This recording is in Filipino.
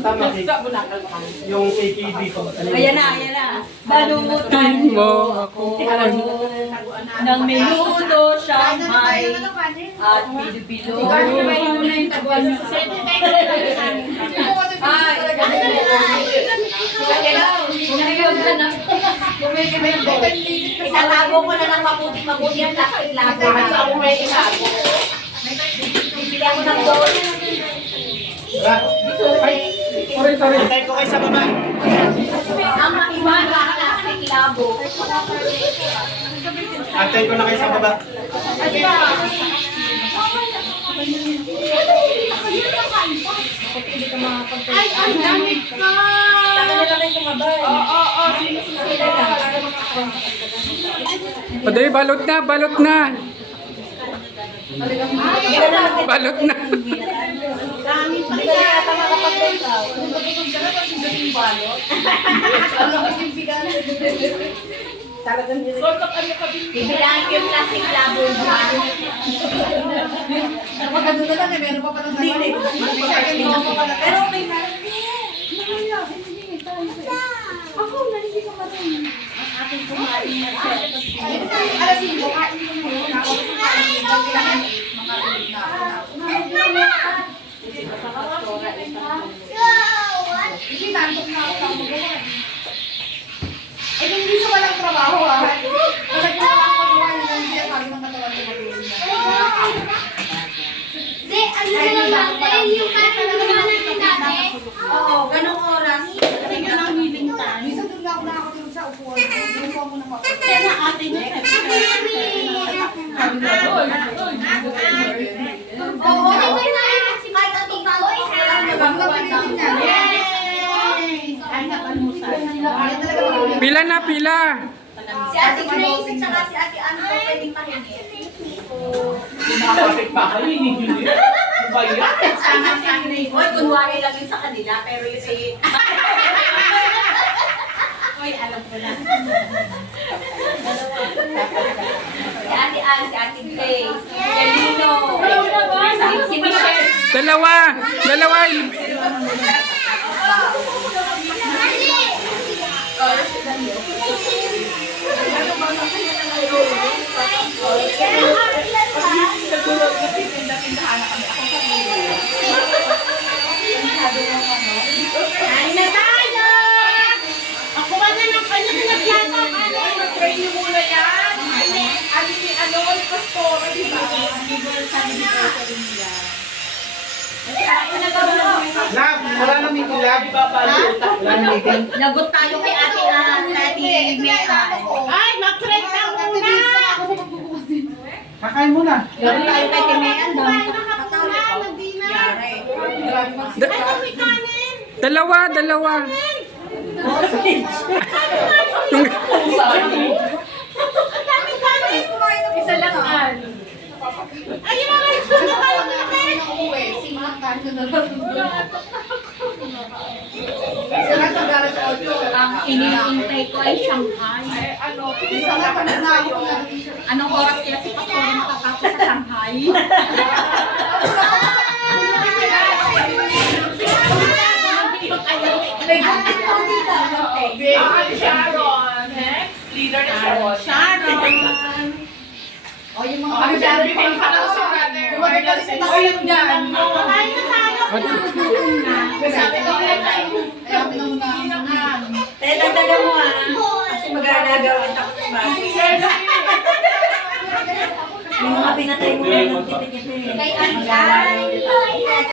Tama, yung KKD ko. Ayan na. Balutan mo ako ng menudo, Shanghai, at Pilipino. Itatago ko na ng mabuti-mabuti ang lakit labo. Ako may itago. Bibili ako ng gold. Sorry. Antay ko kayo sa baba. Ang maiba na plastic labo. Antay ko na kayo sa baba. Ay, ang dami ka! Oo, sinisisila lang. Paday, balot na. Balot na. Daming pa kaya yata makapag-breakout. Kung magiging ka na, kasi dating balot. Ano kasi yung bigan? Bibilaan ko yung plastic labo. Napagkatuto lang eh, meron pa pa ng Pero may Ako, nalili ka pa rin. ang aking kumain na siya. Alas 5, kain ko muna. Ako kumain. Mga ulit na ako. Hindi nantok na ako ng magawa. Eh, hindi sa walang trabaho ah. Kasi kung walang magawa yun, hindi siya sabi ng katawan ko magawa niya. Di, ano na lang natin, yung parang ginawa natin dati. Oo, ganong oras. Tingnan ang healing time. Minsan doon na ako nakakatulog sa upuan ko. Doon ko muna mapapagod. Kaya na ate niya. Oo, ito na lang kasi kahit ating tao, Huwag na pilitin niya. Ay, napanusan. Ayaw talaga mag-ulit. Pila na, pila. Si Ate Grace at saka si Ate Ann po pwedeng pahingi. Nakakapit pa kayo, hindi. Ba yan? Sama si Ate Grace. Hoy, kunwari lang yun sa kanila, pero yung si... Hoy, alam ko na. Si Ate Ann, si Ate Grace, si Galino, si Michelle. Dalawa. Kain na tayo! Ako ba na ng kanya pinaglata? Mag-try niyo muna yan. Ano ni Pastor, di ba? Sabi ni Pastor nila. Kain na daw na. Lab, wala nang meeting lab. Wala nang meeting. Lagot tayo kay Ate Ann, kay Ate Mea. Ay, mag-try ka muna! Kakain muna. Lagot tayo kay Ate Mea. Dalawa. Isa lang Ann. Ayun na nga, gusto na tayo natin. Ang iniintay ko ay Shanghai. Anong oras kaya si Pastor makatapos sa Shanghai? Sharon. Next, leader na Sharon. O, yung mga kami dyan. Yung mga galit na tayo dyan. Kain na tayo. Sabi ko, kaya pinamuna. Dagdagan mo kasi mag-aalaga ulit ako ng bahay. Yung mga pinatay mo na ng kitikit. Kay Ann.